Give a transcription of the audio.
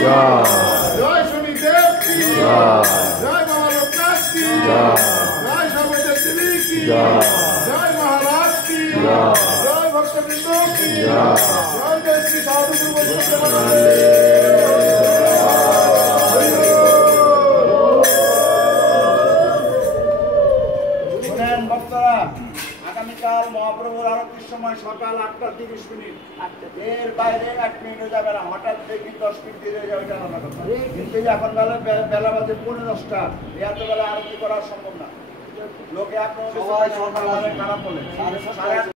জয় শনিদেব কি, জয় বাবা লোকনাথ কি, জয় সর্বদেব কি, জয় মহারাজ কি, জয় ভক্তবৃন্দ কি, জয় জয় শ্রী সাধু গুরু ভক্তরা, আগামীকাল মহাপ্রভুর আরতির সময় সকাল 8:30 এর বাইরে 1 মিনিটও যাবে না। হঠাৎ দেখি 10 মিনিট দেরি হয়ে যাবে, এটা আলাদা কথা। কিন্তু এখন বেলা বাজে 10:45, এত বেলা আরতি করা সম্ভব না। লোকে আপনার খারাপ বলে